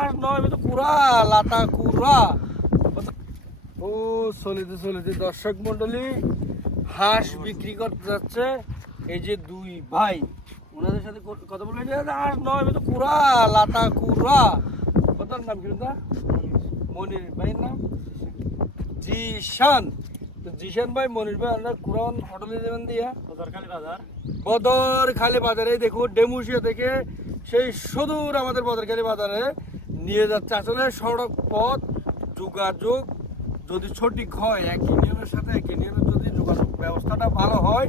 আর নয় আমি তো কুড়া লাটা কুড়া। ও চলিতে চলিতে দর্শক মন্ডলী হাঁস বিক্রি করতে যাচ্ছে এই যে দুই ভাই। ওনাদের সাথে কথা বলে আর নয় আমি তো কুড়া লাটা কুড়া। কথার নাম কি? মনির ভাইয়ের নাম? জিশান। জিশান ভাই মনির ভাই আমরা কুরান হোটেলে যাবেন দিয়া। সদরখালি বাজার। বদর খালি বাজারে দেখুন ডেমুশিয়া থেকে সেই সুদূর আমাদের বদরখালি বাজারে নিয়ে যাচ্ছে আসলে সড়ক পথ যোগাযোগ যদি সঠিক হয় এক ইউনিয়নের সাথে এক ইউনিয়নের যদি যোগাযোগ ব্যবস্থাটা ভালো হয়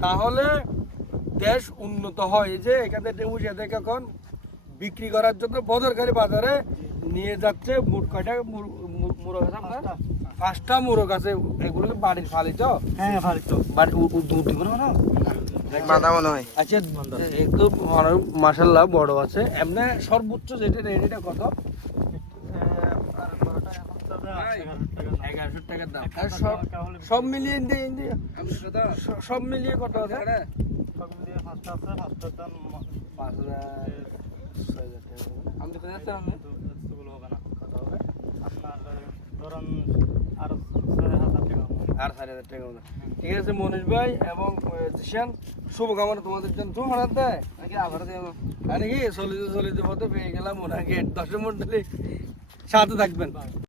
তাহলে দেশ উন্নত হয়। এই যে এখানে ডেমুশিয়া থেকে এখন বিক্রি করার জন্য বদরখালি বাজারে নিয়ে যাচ্ছে মোট কয়টা মুর- মুর- মুরগ আছে আপনার? পাঁচটা। মুরগ আছে। এগুলো বাড়ির ফালি তো? হ্যাঁ ভালো তো। বাড়ি উ- উ- দুটি করে না। মাথা মনে হয়। আচ্ছা একটু মাসাল্লাহ বড় আছে। এমনি সর্বোচ্চ যেটা রেট এটা কত? এগারোশো টাকার দাম। আর সব সব মিলিয়ে সব মিলিয়ে কত আছে? পাঁচ হাজার ছয় হাজার টাকা। আমি তো যাচ্ছি আমি কত হবে আর চার হাজার টাকা মতো ঠিক আছে, মনীষ ভাই এবং জিশান, শুভকামনা তোমাদের জন্য। তো হঠাৎ দেয় নাকি আবার দেয় আর কি চলিতে চলিতে পথে পেয়ে গেলাম ওনাকে। দশ মন্ডলী সাথে থাকবেন।